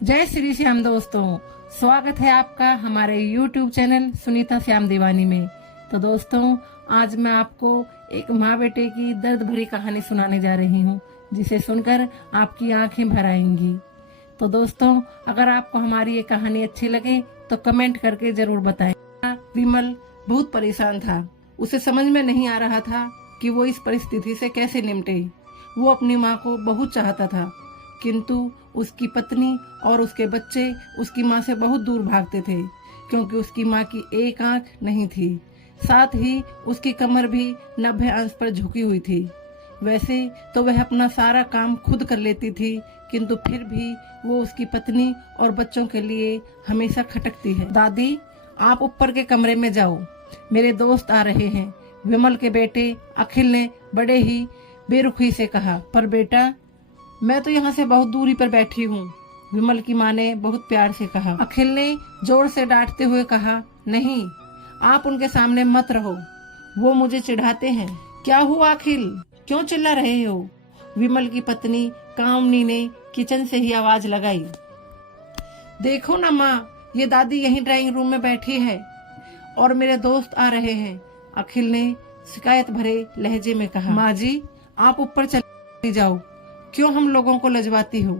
जय श्री श्याम दोस्तों, स्वागत है आपका हमारे YouTube चैनल सुनीता श्याम दीवानी में। तो दोस्तों, आज मैं आपको एक माँ बेटे की दर्द भरी कहानी सुनाने जा रही हूँ, जिसे सुनकर आपकी आंखें भर आएंगी। तो दोस्तों, अगर आपको हमारी ये कहानी अच्छी लगे तो कमेंट करके जरूर बताएं। विमल बहुत परेशान था। उसे समझ में नहीं आ रहा था कि वो इस परिस्थिति से कैसे निपटे। वो अपनी माँ को बहुत चाहता था, किंतु उसकी पत्नी और उसके बच्चे उसकी माँ से बहुत दूर भागते थे, क्योंकि उसकी माँ की एक आंख नहीं थी। साथ ही उसकी कमर भी 90 अंश पर झुकी हुई थी। वैसे तो वह अपना सारा काम खुद कर लेती थी, किंतु फिर भी वो उसकी पत्नी और बच्चों के लिए हमेशा खटकती है। दादी, आप ऊपर के कमरे में जाओ, मेरे दोस्त आ रहे हैं, विमल के बेटे अखिल ने बड़े ही बेरुखी से कहा। पर बेटा, मैं तो यहाँ से बहुत दूरी पर बैठी हूँ, विमल की माँ ने बहुत प्यार से कहा। अखिल ने जोर से डांटते हुए कहा, नहीं, आप उनके सामने मत रहो, वो मुझे चिढ़ाते हैं। क्या हुआ अखिल, क्यों चिल्ला रहे हो? विमल की पत्नी कामनी ने किचन से ही आवाज लगाई। देखो ना माँ, ये दादी यहीं ड्राइंग रूम में बैठी है और मेरे दोस्त आ रहे हैं, अखिल ने शिकायत भरे लहजे में कहा। माँ जी, आप ऊपर चली जाओ, क्यों हम लोगों को लजवाती हो?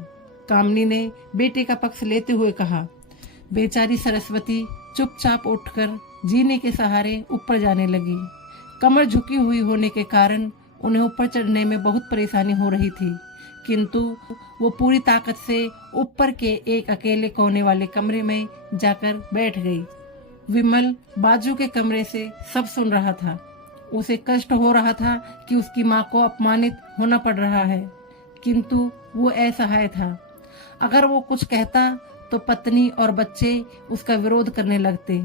कामनी ने बेटे का पक्ष लेते हुए कहा। बेचारी सरस्वती चुपचाप उठकर जीने के सहारे ऊपर जाने लगी। कमर झुकी हुई होने के कारण उन्हें ऊपर चढ़ने में बहुत परेशानी हो रही थी, किंतु वो पूरी ताकत से ऊपर के एक अकेले कोने वाले कमरे में जाकर बैठ गई। विमल बाजू के कमरे से सब सुन रहा था। उसे कष्ट हो रहा था कि उसकी माँ को अपमानित होना पड़ रहा है, किंतु वो असहाय था। अगर वो कुछ कहता तो पत्नी और बच्चे उसका विरोध करने लगते।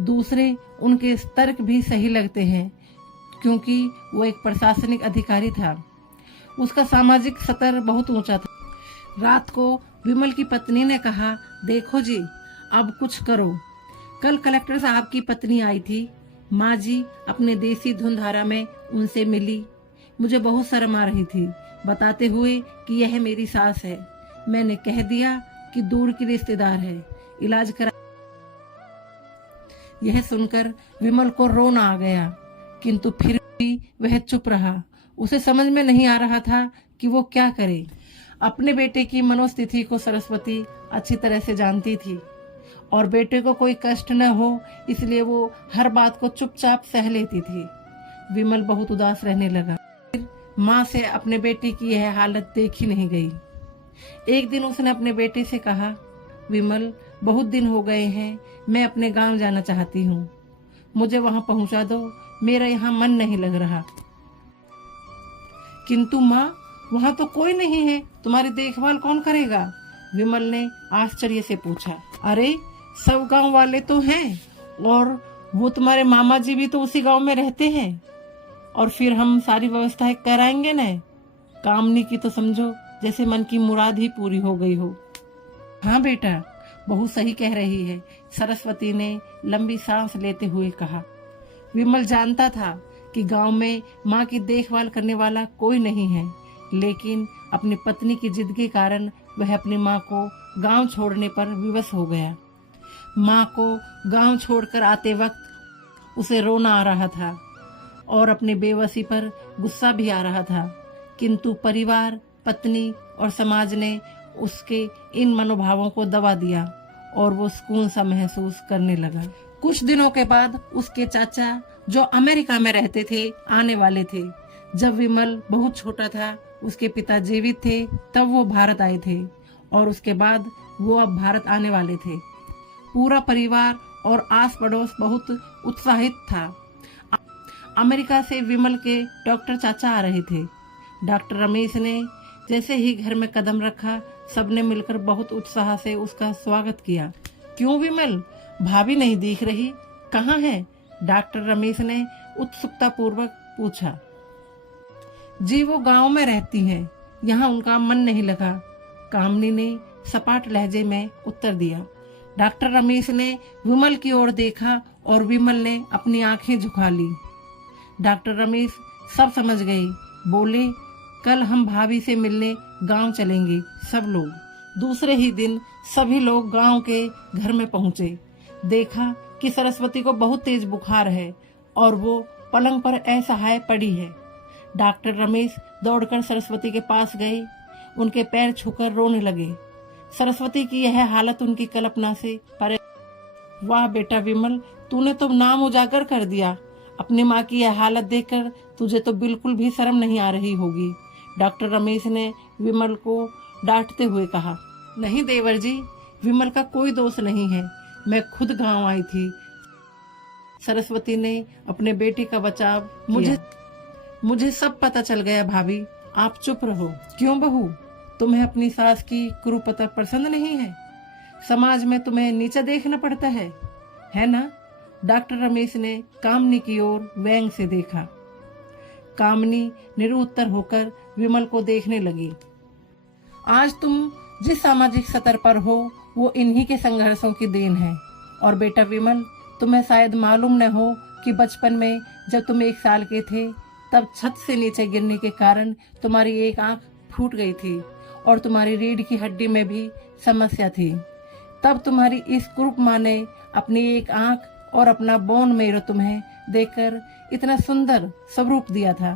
दूसरे उनके तर्क भी सही लगते हैं, क्योंकि वो एक प्रशासनिक अधिकारी था। उसका सामाजिक स्तर बहुत ऊंचा था। रात को विमल की पत्नी ने कहा, देखो जी, अब कुछ करो। कल कलेक्टर साहब की पत्नी आई थी। माँ जी अपने देसी धुनधारा में उनसे मिली। मुझे बहुत शर्म आ रही थी, बताते हुए कि यह मेरी सास है। मैंने कह दिया कि दूर की रिश्तेदार है, इलाज करा। यह सुनकर विमल को रोना आ गया, किंतु फिर भी वह चुप रहा। उसे समझ में नहीं आ रहा था कि वो क्या करे। अपने बेटे की मनोस्थिति को सरस्वती अच्छी तरह से जानती थी और बेटे को कोई कष्ट न हो, इसलिए वो हर बात को चुपचाप सह लेती थी। विमल बहुत उदास रहने लगा। माँ से अपने बेटे की यह हालत देखी नहीं गई। एक दिन उसने अपने बेटे से कहा, विमल, बहुत दिन हो गए हैं, मैं अपने गांव जाना चाहती हूँ, मुझे वहां पहुंचा दो, मेरा यहाँ मन नहीं लग रहा। किंतु माँ, वहां तो कोई नहीं है, तुम्हारी देखभाल कौन करेगा? विमल ने आश्चर्य से पूछा। अरे, सब गांव वाले तो हैं, और वो तुम्हारे मामा जी भी तो उसी गांव में रहते हैं, और फिर हम सारी व्यवस्थाएं कराएंगे न। कामनी की तो समझो जैसे मन की मुराद ही पूरी हो गई हो। हाँ बेटा, बहुत सही कह रही है, सरस्वती ने लंबी सांस लेते हुए कहा। विमल जानता था कि गांव में माँ की देखभाल करने वाला कोई नहीं है, लेकिन अपनी पत्नी की जिद के कारण वह अपनी माँ को गांव छोड़ने पर विवश हो गया। माँ को गांव छोड़कर आते वक्त उसे रोना आ रहा था और अपने बेबसी पर गुस्सा भी आ रहा था, किंतु परिवार, पत्नी और समाज ने उसके इन मनोभावों को दबा दिया और वो सुकून सा महसूस करने लगा। कुछ दिनों के बाद उसके चाचा, जो अमेरिका में रहते थे, आने वाले थे। जब विमल बहुत छोटा था, उसके पिता जीवित थे, तब वो भारत आए थे और उसके बाद वो अब भारत आने वाले थे। पूरा परिवार और आस पड़ोस बहुत उत्साहित था। अमेरिका से विमल के डॉक्टर चाचा आ रहे थे। डॉक्टर रमेश ने जैसे ही घर में कदम रखा, सबने मिलकर बहुत उत्साह से उसका स्वागत किया। क्यों विमल, भाभी नहीं दिख रही, कहाँ है? डॉक्टर रमेश ने उत्सुकता पूर्वक पूछा। जी, वो गांव में रहती हैं, यहाँ उनका मन नहीं लगा, कामनी ने सपाट लहजे में उत्तर दिया। डॉक्टर रमेश ने विमल की ओर देखा और विमल ने अपनी आंखें झुका ली। डॉक्टर रमेश सब समझ गए, बोले, कल हम भाभी से मिलने गांव चलेंगे सब लोग। दूसरे ही दिन सभी लोग गांव के घर में पहुंचे। देखा कि सरस्वती को बहुत तेज बुखार है और वो पलंग पर असहाय पड़ी है। डॉक्टर रमेश दौड़कर सरस्वती के पास गए, उनके पैर छूकर रोने लगे। सरस्वती की यह हालत उनकी कल्पना से परे। वाह बेटा विमल, तूने तो नाम उजागर कर दिया। अपनी माँ की यह हालत देखकर तुझे तो बिल्कुल भी शर्म नहीं आ रही होगी। डॉक्टर रमेश ने विमल को डांटते हुए कहा। नहीं देवर जी, विमल का कोई दोष नहीं है, मैं खुद गांव आई थी। सरस्वती ने अपने बेटी का बचाव मुझे सब पता चल गया भाभी, आप चुप रहो। क्यों बहू, तुम्हें अपनी सास की कुरूपता पसंद नहीं है? समाज में तुम्हें नीचा देखना पड़ता है ना? डॉक्टर रमेश ने कामनी की ओर व्यंग से देखा। कामनी निरुत्तर होकर विमल को देखने लगी। आज तुम जिस सामाजिक स्तर पर हो वो इन्हीं के संघर्षों की देन है। और बेटा विमल, तुम्हें शायद मालूम न हो कि बचपन में जब तुम 1 साल के थे तब छत से नीचे गिरने के कारण तुम्हारी एक आंख फूट गई थी और तुम्हारी रीढ़ की हड्डी में भी समस्या थी। तब तुम्हारी इस कुरूप माँ ने अपनी एक आंख और अपना बोन मेरो तुम्हें देखकर इतना सुंदर स्वरूप दिया था।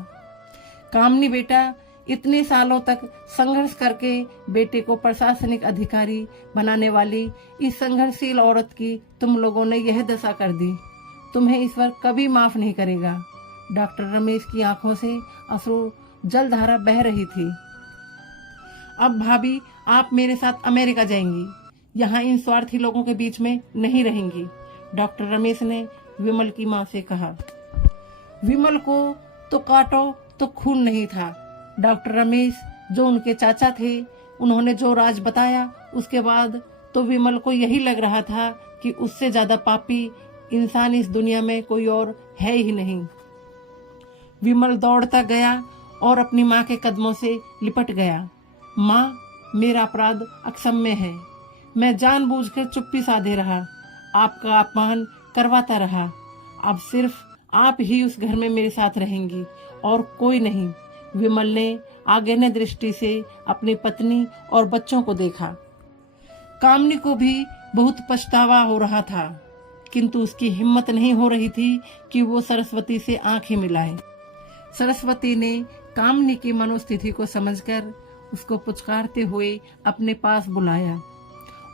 कामनी बेटा, इतने सालों तक संघर्ष करके बेटे को प्रशासनिक अधिकारी बनाने वाली इस संघर्षशील औरत की तुम लोगों ने यह दशा कर दी। तुम्हें ईश्वर कभी माफ नहीं करेगा। डॉक्टर रमेश की आंखों से अश्रु जलधारा बह रही थी। अब भाभी, आप मेरे साथ अमेरिका जाएंगी, यहाँ इन स्वार्थी लोगों के बीच में नहीं रहेंगी। डॉक्टर रमेश ने विमल की माँ से कहा। विमल को तो काटो तो खून नहीं था। डॉक्टर रमेश जो उनके चाचा थे, उन्होंने जो राज बताया उसके बाद तो विमल को यही लग रहा था कि उससे ज्यादा पापी इंसान इस दुनिया में कोई और है ही नहीं। विमल दौड़ता गया और अपनी माँ के कदमों से लिपट गया। माँ, मेरा अपराध अक्षम्य है। मैं जानबूझकर चुप्पी साधे रहा, आपका अपमान करवाता रहा। अब सिर्फ आप ही उस घर में मेरे साथ रहेंगी और कोई नहीं। विमल ने आगेन्य दृष्टि से अपनी पत्नी और बच्चों को देखा। कामनी को भी बहुत पछतावा हो रहा था, किंतु उसकी हिम्मत नहीं हो रही थी कि वो सरस्वती से आंखें मिलाए। सरस्वती ने कामनी की मनोस्थिति को समझकर उसको पुचकारते हुए अपने पास बुलाया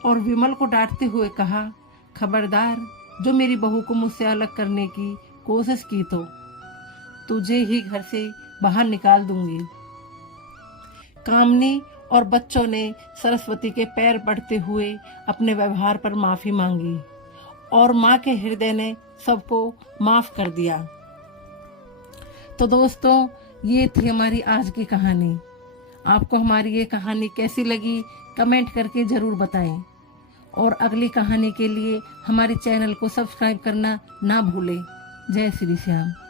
और विमल को डांटते हुए कहा, खबरदार, जो मेरी बहू को मुझसे अलग करने की कोशिश की तो तुझे ही घर से बाहर निकाल दूंगी। कामनी और बच्चों ने सरस्वती के पैर पड़ते हुए अपने व्यवहार पर माफी मांगी और माँ के हृदय ने सबको माफ कर दिया। तो दोस्तों, ये थी हमारी आज की कहानी। आपको हमारी ये कहानी कैसी लगी कमेंट करके जरूर बताएं और अगली कहानी के लिए हमारे चैनल को सब्सक्राइब करना ना भूलें। जय श्री श्याम।